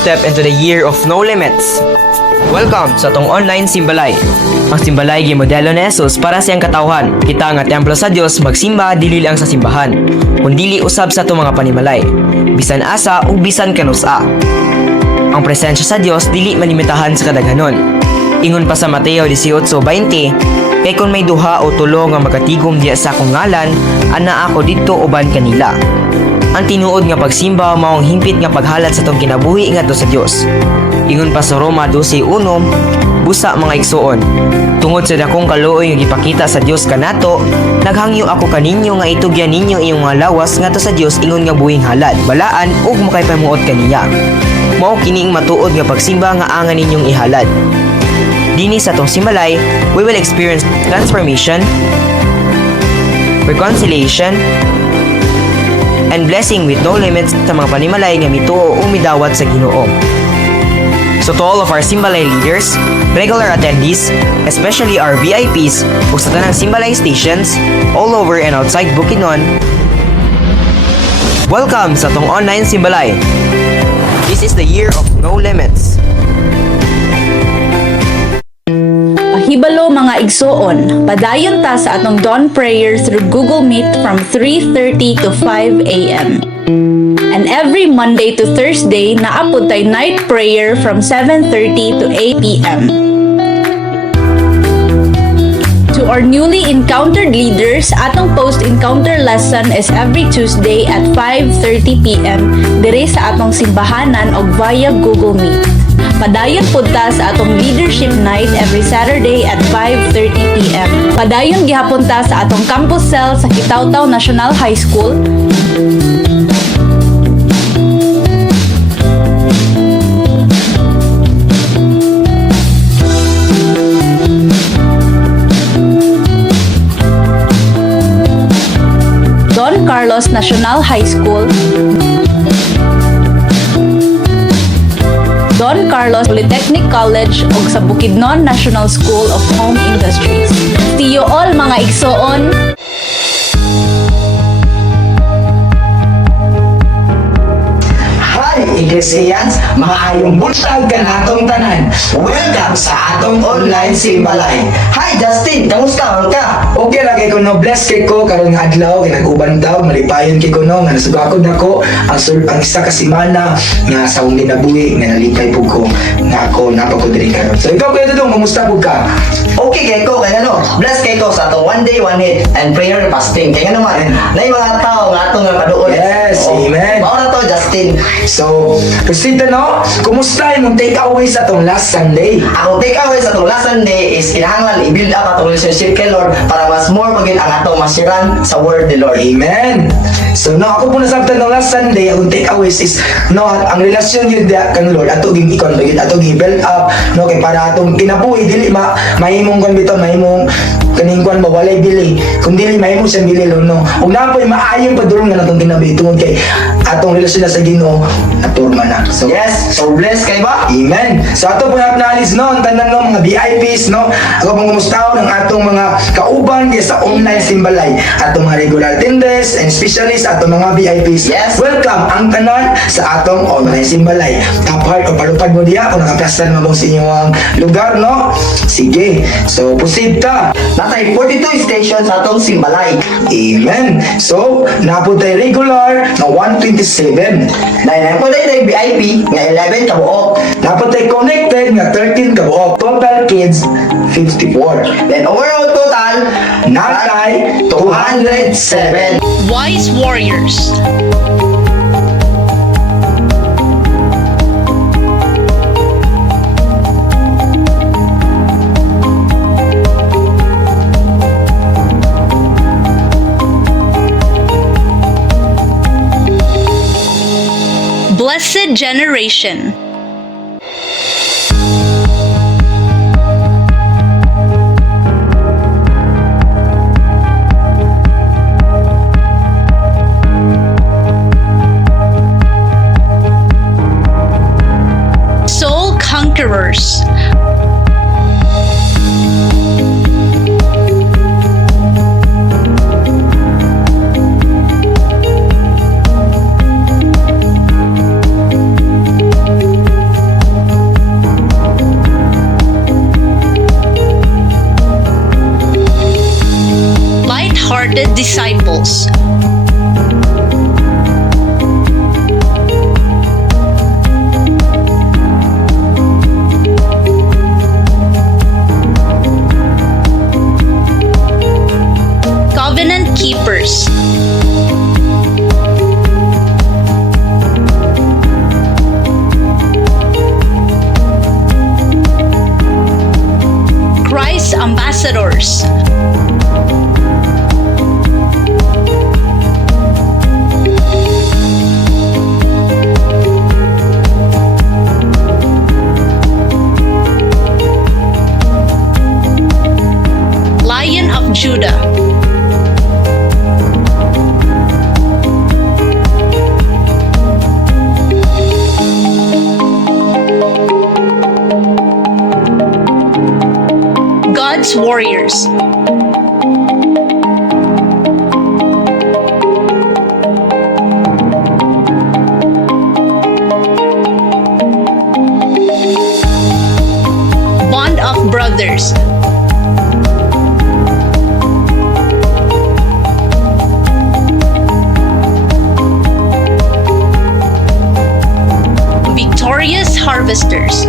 step into the year of no limits. Welcome sa tong online simbalay. Ang simbalay gimodelo ni Jesus para sa iyang katawhan. Kita nga templo sa Dios magsimba dili lang sa simbahan, kundi usab sa tong mga panimalay. Bisan asa ug bisan kanusa. Ang presensya sa Dios dili malimitahan sa kadaghanon. Ingon pa sa Mateo 18:20, kay kung may duha o tulo nga magatigom diya sa akong ngalan, ana ako didto uban kanila. Ang tinuod nga pagsimba maong himpit nga paghalat sa tong kinabuhi ngadto sa Dios. Ingon pa sa Roma 12:1, busa mga igsoon, tungod sa dakong kaluoy nga gipakita sa Dios kanato, naghangyo ako kaninyo nga itugyan ninyo iyong mga lawas ngadto sa Dios ingon nga buhing halad, balaan ug makaypamuot kaniya. Mao kining matuod nga pagsimba nga angan ninyong ihalad. Dini sa tong simbalay, we will experience transformation, reconciliation, and blessing with no limits sa mga panimalay nga mituo o midawat sa Ginoo. So to all of our simbalay leaders, regular attendees, especially our VIPs ug sa tanang simbalay stations all over and outside Bukidnon, welcome sa tong online simbalay. This is the year of no limits. Hibalo mga igsoon, padayon ta sa atong dawn prayer through Google Meet from 3:30 to 5 a.m. And every Monday to Thursday, naapod tay night prayer from 7:30 to 8 p.m. To our newly encountered leaders, atong post-encounter lesson is every Tuesday at 5:30 p.m. dire sa atong simbahanan og via Google Meet. Padayon punta sa atong leadership night every Saturday at 5:30 p.m. Padayon gihapon ta sa atong campus cell sa Kitaw-Taw National High School. Don Carlos National High School, Don Carlos Polytechnic College ug sa Bukidnon National School of Home Industries. See you all mga igsoon! Hi, Iglesians! Maayong buntag ka natong tanan. Welcome sa atong online simbalay. Hi, Justin! Kamusta ka? Okay ra kay ko no, bless kay ko karon nga adlaw kay nag-uban taw, malipayon kay ko no nga nasugakod nako ang isa ka semana nga sa akong ginabuhi nga nalipay pug ko nga ako napagod diri karon. So ikaw kay dudong kamusta pug ka? Okay kay ko kay ano, bless kay ko sa atong one day one hit and prayer fasting. Kay ano man, nay mga tao nga atong nga paduol. Yes, amen. Mao na to Justin. So, proceed na no? Kumusta yung take away sa tong last Sunday? Ako take away sa atong last Sunday is kinahanglan i-build up atong relationship kay Lord para mas more pagin ang atong masiran sa word ni Lord. Amen. So no, ako po nasabtan ng last Sunday, akong takeaways is no, ang relasyon yun kang Lord ato ging ikon bagid ato ging build up no kay para atong kinabuhi dili mahimong kon biton mahimong kaning kwan mawalay bili kung dili mahimong siyang bili no. Ug napoy maayong padulong nga natong kinabuhi tungod kay atong relasyon na sa Ginoo aturma na. So Yes, so bless kay ba? amen. So ato po napanalis no, ang tanan no mga VIPs no. Ako pong gumustaw ng atong mga kauban diya sa online simbalay, atong mga regular attenders and specialists atong mga VIPs. Yes. Welcome ang tanan sa atong online simbalay. Kapart o palupad mo diya kung nakaplastan mo sa inyong lugar no. Sige. So proceed ta. Natay 42 stations sa atong simbalay. Amen. So naputay regular na 127. Dahil po dahil VIP nga 11 ka buok. Napatay connected nga 13 kabuok. Total kids 54. Then overall total Natay 207. Wise Warriors. Blessed Generation. Soul Conquerors. warriors. Lion of Judah. God's warriors. Bond of brothers. Victorious harvesters.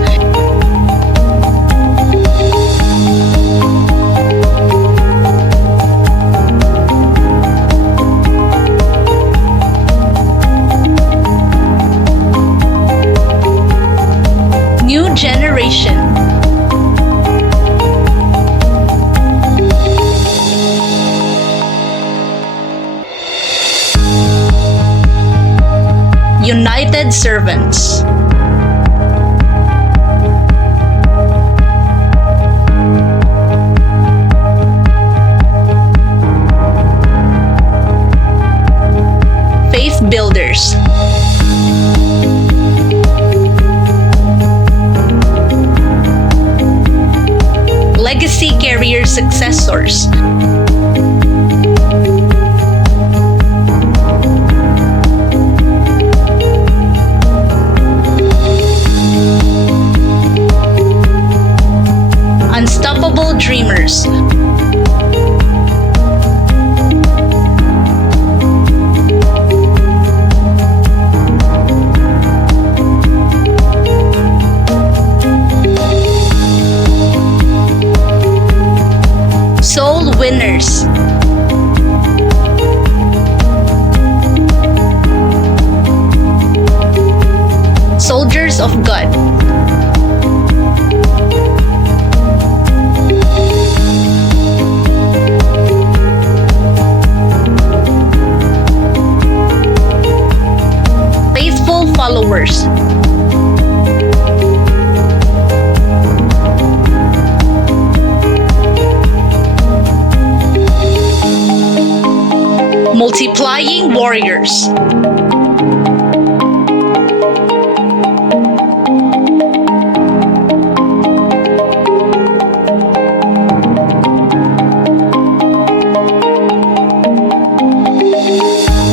New generation. United servants. Faith builders. Legacy carrier successors. Unstoppable dreamers. Soul winners. Soldiers of God. Faithful followers. Multiplying warriors.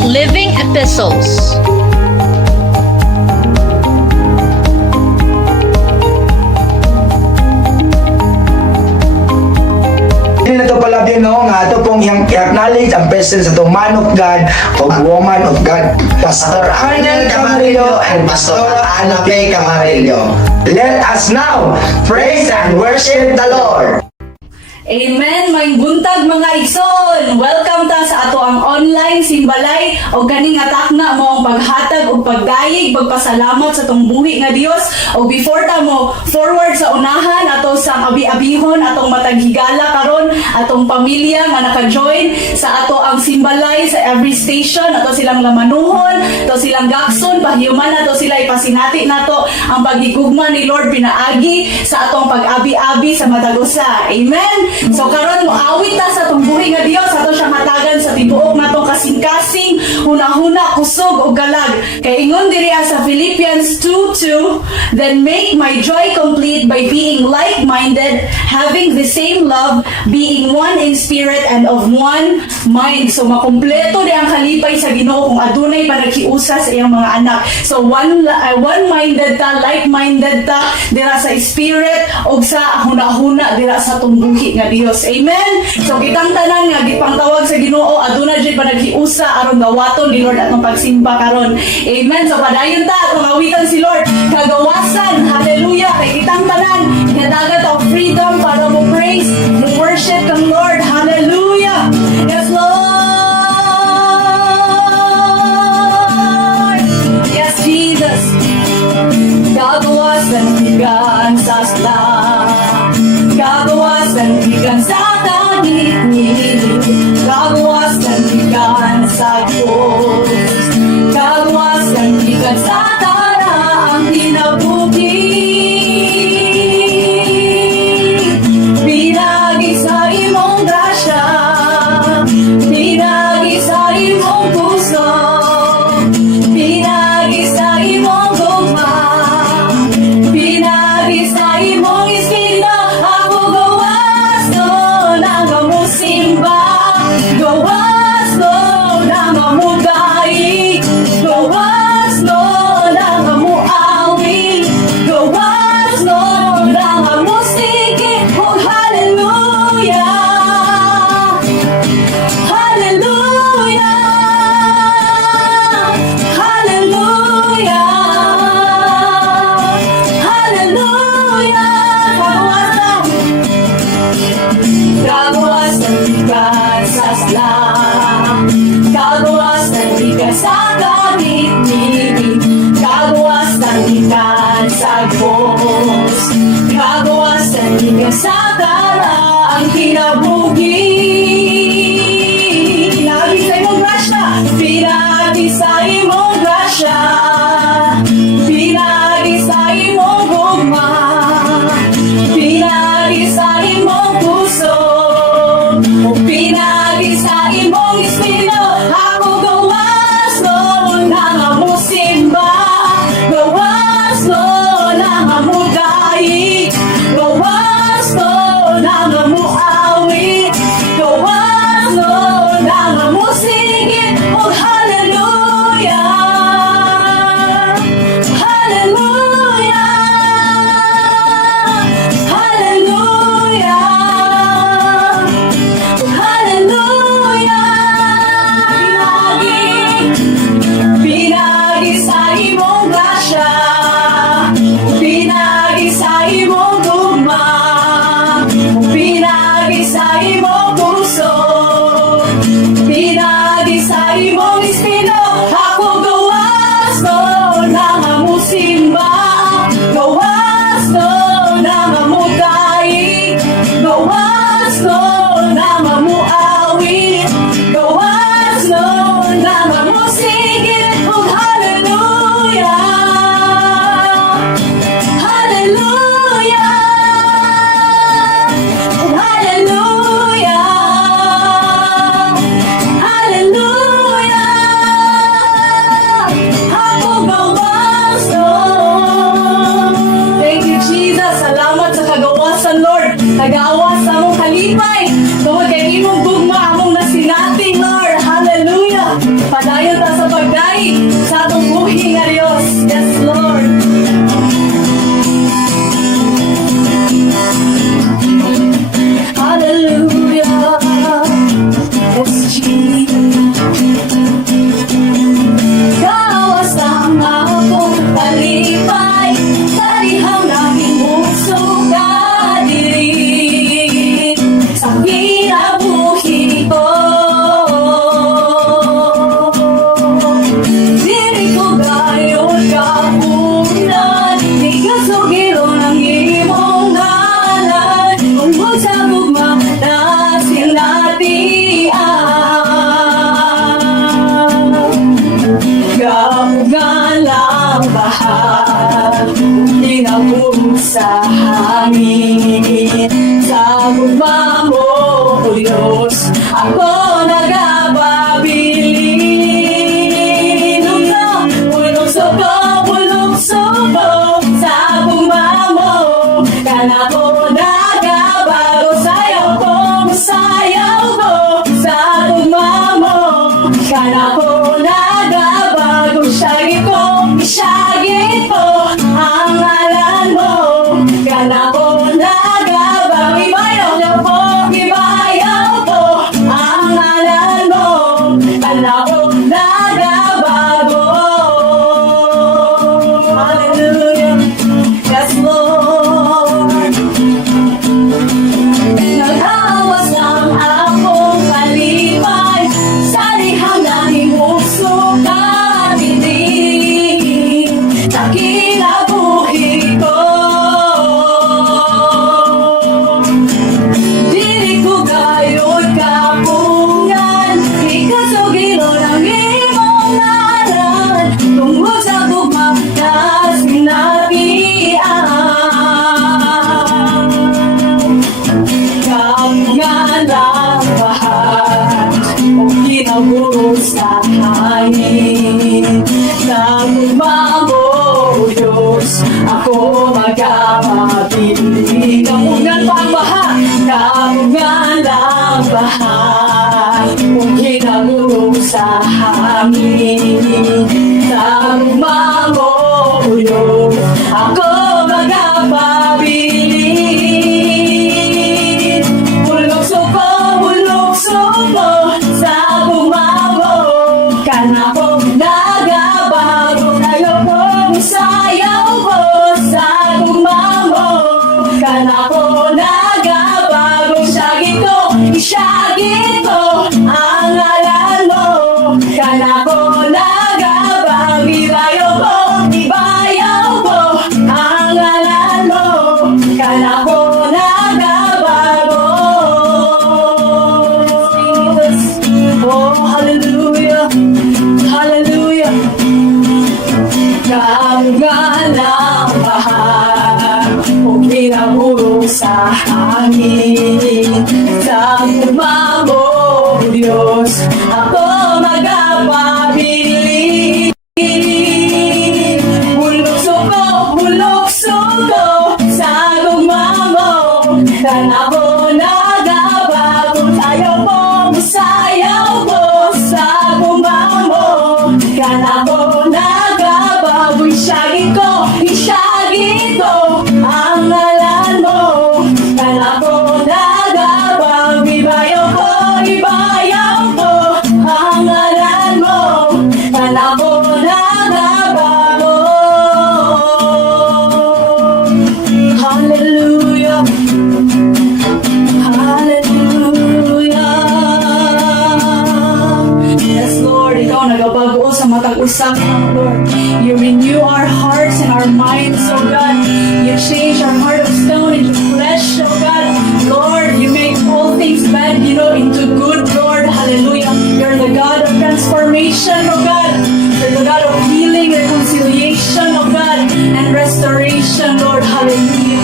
Living epistles. Hindi na ito pala no, nga ito pong i-acknowledge ang presence sa itong man of God o woman of God. Pastor Arnel Camarillo and Pastor Ana P. Camarillo. Let us now praise and worship the Lord. Amen, may buntag mga igsoon. Welcome ta sa ato ang online simbalay o ganing atak na mo ang paghatag o pagdayeg, pagpasalamat sa tong buhi nga Dios. O before ta mo forward sa unahan ato sa abi-abihon atong mataghigala karon atong pamilya nga naka-join sa ato ang simbalay sa every station, ato silang lamanuhon, ato silang gakson, pahiuman ato sila ipasinati nato ang pagigugma ni Lord pinaagi sa atong pag-abi-abi sa matagusa. Amen. So karon mo awit ta sa atong buhi nga Dios ato siyang hatagan sa tibuok natong kasing-kasing, hunahuna, kusog ug galag. Kay ingon diri sa Philippians 2:2, then make my joy complete by being like-minded, having the same love, being one in spirit and of one mind. So makumpleto di ang kalipay sa Ginoo kung adunay panaghiusa sa iyang mga anak. So one-minded ta, like-minded ta dira sa spirit ug sa hunahuna dira sa atong buhi nga Dios. Amen. So kitang tanan nga gipangtawag sa Ginoo aduna jud panaghiusa aron gawaton ni Lord atong pagsimba karon. Amen. So padayon ta atong awitan si Lord kagawasan. Hallelujah. Kay kitang tanan hinadagan ta og freedom para mo praise, mo worship kang Lord. Hallelujah. Yes Lord. Yes Jesus. Kagawasan gikan sa sala. Kagawasan gikan sa Kansatara ang kinabuhi. Pinagi sa imong grasya, pinagi sa imong puso, pinagi sa imong gugma, pinagi sa imong espiritu. Ako gawas doon ang among simba, gawas doon ang among daig, gawas doon ang among awit, gawas doon ang among sige. Oh, hallelujah, hallelujah, hallelujah, hallelujah. Kagawas ng bigat sa sala, kagawas ng bigat sa kamit-miti, kagawas ng bigat sa bos, kagawas ng bigat sa dala ang kinabuhi. Pinagi sa imong grasya, pinagi sa imong grasya, pinagi sa imong gugma, pinagi sa imong puso, o pinagi sa imong espiritu. Ako gawas doon ang among simba, gawas doon ang among daig, gawas doon ang among awit, gawas doon ang among sige. Oh, hallelujah, hallelujah, hallelujah, hallelujah. Pinagi sa imong grasya, pinagi sa imong gugma, pinagi sa imong puso, pinagi sa imong espiritu. Ako gawas doon ang among simba, gawas doon ang among daig, gawas doon ang among awit, gawas doon ang among sige. Oh, hallelujah, hallelujah, hallelujah, hallelujah. Ako gawas doon. Thank you, Jesus. Salamat sa kagawasan, Lord. Nagawas sa among kalipay. Tungod kay imong gugma among nasinating, Lord. Hallelujah. Padayon ta sa pagdai sa atong buhi nga Dios. Yes, Lord. Hallelujah. Yes, Jesus. Gawas ang akong kalipay, tarihang naging puso ka diri sa kinabuhi ko. Diri ko gayon kapunan, di ka sugiro ng imong ngalan, ungkol sa gugma na sinatian. Gamugan lang bahag, tinabog sa hangin. Sa gugma mo, O Diyos, ako nagababili. Pulong-suko, sa gugma mo, kana ko nagabago. Sayaw ko, sa gugma mo, kana ko nagabago. Siyagit ko ang ngalan mo, kana ko nagabago. Ibayaw ko ang ako magkapabili. Kamungan pang baha, kamungan ang baha, kung hinamulong sa hangin. Tagumang ulog, ako magkapabili. Bulok suko sa bumango, kanako nagabago, tayo po sayaw po sa bumango, kanako nagabago, isyagit ko ang alam mo, kanako nagabago, ibayaw ko ang alam mo, kanako nagabago. Oh, hallelujah, hallelujah. Kamungan baha, kung hinahulog sa hangin. Sa umamo, Diyos, ako magpapabili. Bulok suko sa umamo, kanako nagabago, tayo po sayaw po sa umamo, kanako nagabago, isyagit ko ang alam mo, kanako nagabago, ibayaw ko ang alam mo, kanako nagabago. Hallelujah, hallelujah. Yes, Lord, ikaw nagabago sa matag usap, Lord. You renew our hearts and our minds, oh God. You change our heart of stone into flesh, oh God. Lord, you make all things bad, into good, Lord. Hallelujah. You're the God of transformation, oh God. You're the God of healing, reconciliation, oh God, and restoration, Lord. Hallelujah.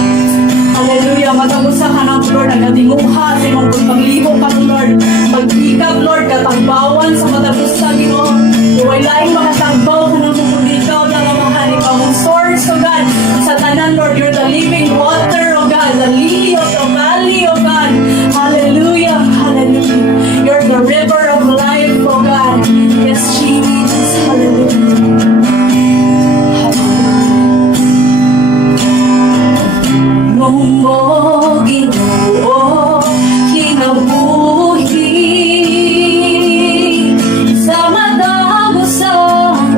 Hallelujah. Matagusa ka ng Lord, nagatinguha sa imong paglibo ka ng Lord. Pagpikap, Lord, katagbawan sa matagusa, Ginoo. Iway laing makatagbaw ka ng ikaw na namahan, ikaw ang source, oh God. Sa tanan, Lord, you're the living water, oh God, the lily of the valley, oh God. Hallelujah, hallelujah. You're the river of life, oh God. Yes, Jesus. Hallelujah. Mo Ginoo, kinabuhi sa matagos ang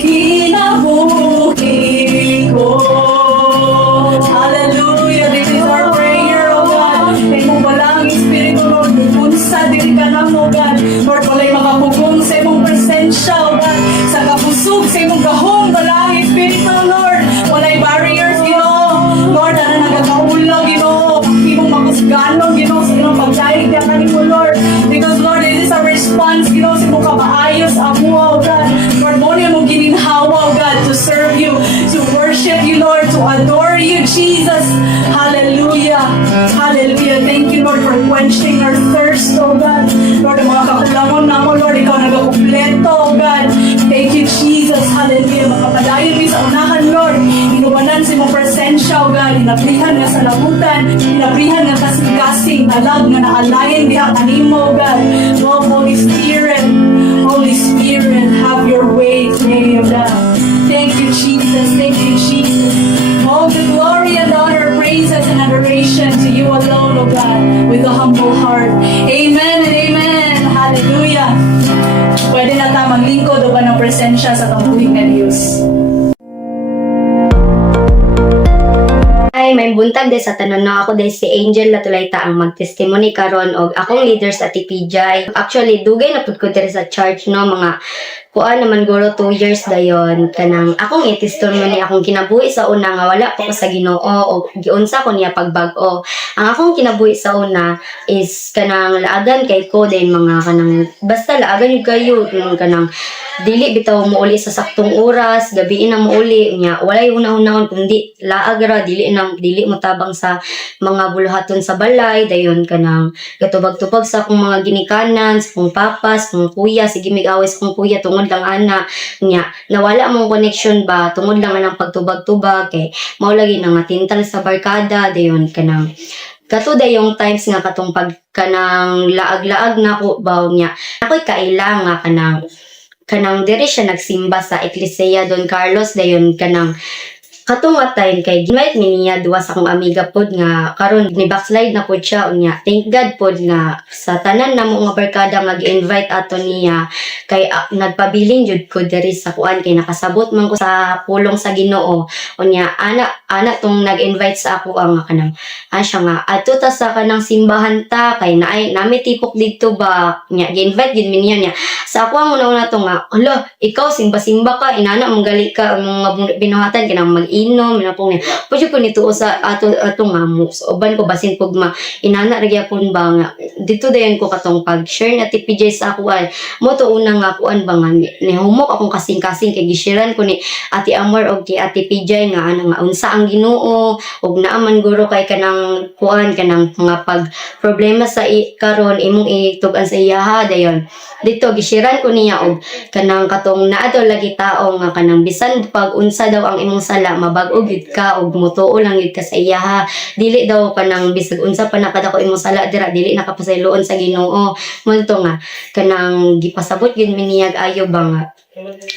kinabuhi ko. Hallelujah, this is our prayer, O God. Kay mo balang Espiritu, Lord, unsa diri ka na mo, God. Lord, walay makapugong sa imong presensya, O God. Sa kapusog sa imong gahong balang Espiritu, Lord. Walay barriers, Ginoo. Lord, ana nagakaulaw, Ginoo. Imong makusganon, Ginoo, sa imong pagdayeg ka kanimo, Lord. Because, Lord, this is a response, Ginoo, sa imong kapaayos amo, O God. Lord, mo niya mong gininhawa, O God, to serve you, to worship you, Lord, to adore you, Jesus. Hallelujah. Hallelujah. Thank you, Lord, for quenching our thirst, O God. Lord, ang mga kakulangon na mo, Lord, ikaw nag-kumpleto, O God. Thank you, Jesus. Hallelujah. Makapadayon mi sa unahan, Lord. Inuwanan sa imong presensya, O God. Inaprihan nga sa labutan. Inaprihan nga kasing-kasing. Alag nga naalayan diha kanimo, O God. Lord, Holy Spirit. Holy Spirit, have your way today, O God. Thank you, Jesus. Thank you, Jesus. All the glory and honor, praises and adoration to you alone, O God, with a humble heart. Amen and amen. Hallelujah. Pwede na tayo maglingkod o ba ng presensya sa kabuhing na Diyos. Hi, may buntag din sa tanan na ako din si Angel Latulita ang mag-testimony karon og akong leader sa TPJ. Actually, dugay na pud ko diri sa church no mga kuan naman guro 2 years dayon kanang akong i-testimony akong kinabuhi sa una nga wala pa ko sa Ginoo o giunsa ko niya pagbag-o. Ang akong kinabuhi sa una is kanang laagan kay ko din mga kanang basta laagan yun kayo kanang dili bitaw mo uli sa saktong oras, gabi na mo uli nya walay una-unahon kundi laag ra dili mo tabang sa mga buluhaton sa balay dayon kanang gatubag-tubag sa akong mga ginikanan, sa akong papas, akong kuya, sige mig-away sa akong kuya tungod lang ana nya nawala mong connection ba tungod lang anang pagtubag-tubag kay mao lagi nang matintal sa barkada dayon kanang katuda yung times nga katong pag kanang laag-laag na ko ba nya ako'y kailang nga kanang diri siya nagsimba sa Ecclesia Don Carlos dayon kanang katong time kay ginwait mi niya duwa sa akong amiga pod nga karon ni backslide na pod siya unya thank God pod nga sa tanan namo nga barkada nga gi-invite ato niya kay nagpabiling jud ko diri sa kuan kay nakasabot man ko sa pulong sa Ginoo unya ana tong nag-invite sa ako ang kanang siya nga adto ta sa kanang simbahan ta kay naay nami tipok didto ba nya gi-invite gid mi niya sa ako ang una to nga hala ikaw simba-simba ka inana mong gali ka mga binuhatan kanang inom na pong pwede ko nito sa ato nga mo so uban ko basin pug inana ra gyapon ba nga dito dayon ko katong pag share na TPJ sa ako ay mo to una nga kuan ba nga ni humok akong kasing-kasing kay gishiran ko ni Ate Amor og kay Ate PJ nga nga unsa ang Ginoo og naaman guro kay kanang kuan kanang mga pag problema sa karon imong itugan sa iyaha dayon dito gishiran ko niya og kanang katong naadto lagi tao nga kanang bisan pag unsa daw ang imong sala mabag-o gid ka og mutuo lang gid ka sa iyaha dili daw kanang bisag unsa pa nakadako imong sala dira dili nakapasayloon sa Ginoo mo nga kanang gipasabot gid mi niyag ayo ba nga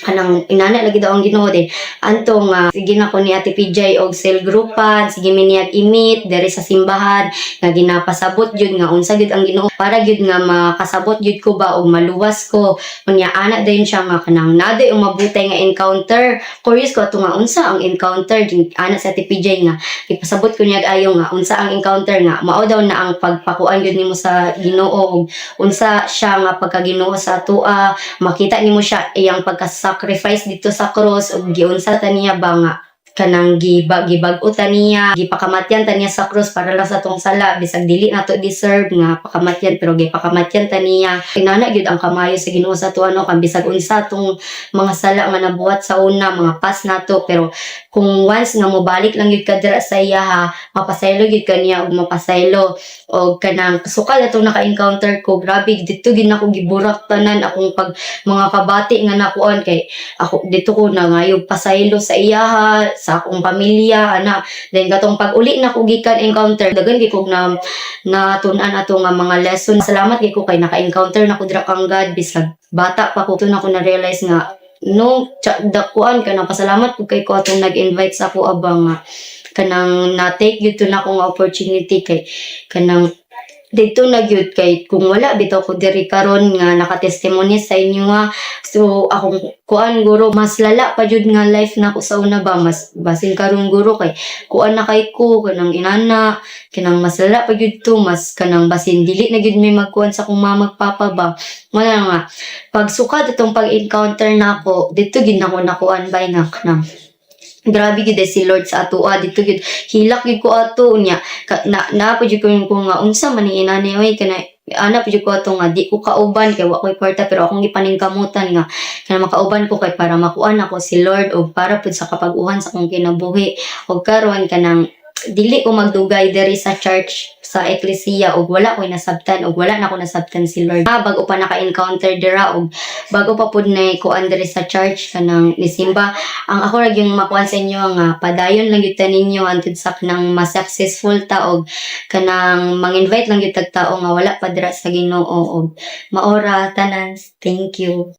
kanang inana lagi daw ang Ginoo din antong sige na ko ni Ate PJ og cell groupan sige mi niyag imit diri sa simbahan nga ginapasabot jud nga unsa gid ang Ginoo para gid nga makasabot jud ko ba og maluwas ko unya ana din siya nga kanang naday ang mabutay nga encounter curious ko ato nga unsa ang encounter ana sa Ate PJ nga ipasabot ko niyag ayo nga unsa ang encounter nga mao daw na ang pagpakuan jud nimo sa Ginoo og unsa siya nga pagkaginoo sa atoa makita nimo siya iyang pagka-sacrifice dito sa cross ug giunsa ta niya ba nga kanang gibag-o ta niya gipakamatyan ta niya sa cross para lang sa tong sala bisag dili nato deserve nga pakamatyan pero gipakamatyan ta niya inana gyud ang kamayo sa Ginoo sa tuwa no kan bisag unsa tong mga sala nga nabuhat sa una mga past nato pero kung once nga mobalik lang gyud ka dira sa iya ha mapasaylo gyud kaniya og mapasaylo og kanang sukal atong naka-encounter ko grabe dito gid nako giburak tanan akong pag mga kabati nga nakuan kay ako dito ko na ngayog pasaylo sa iya ha sa akong pamilya ana then katong pag uli na ko gikan encounter dagan gyud ko na natun-an ato nga mga lesson salamat gyud ko kay naka-encounter na ko dira kang God bisag bata pa ko tun ako na realize nga no dakuan kanang pasalamat ko kay ko atong nag-invite sa ako abang kanang na-take gyud to na akong opportunity kay kanang dito na gyud kay kung wala bitaw ko diri karon nga nakatestimony sa inyo nga, so akong kuan guro mas lala pa jud nga life na ko sa una ba, mas basin karon guro kay kuan na kay ko kanang inana kanang mas lala pa jud to, mas kanang basin dili na gyud may magkuan sa akong mama magpapa ba, wala nga pag sukat itong pag-encounter na ako dito gid nako nakuan bay nga kanang grabe gid si Lord sa ato dito gid hilak gid ko ato nya na pa jud ko nga unsa man ni inani oy kana ana pa jud ko ato nga di ko kauban kay wa ko'y kwarta pero akong gipaningkamutan nga kana makauban ko kay para makuan ako si Lord og para pud sa kapag-uhan sa akong kinabuhi og karon kanang dili ko magdugay diri sa church sa eklesiya og wala ko nasabtan og wala na ko nasabtan si Lord. Bago pa naka-encounter dira og bago pa pud na kuan diri sa church kanang nisimba, ang ako ra yung makuan sa inyo nga padayon lang gyud ninyo antud sa kanang mas successful ta og kanang mang-invite lang gyud tag tao nga wala pa dira sa Ginoo og maora tanan. Thank you.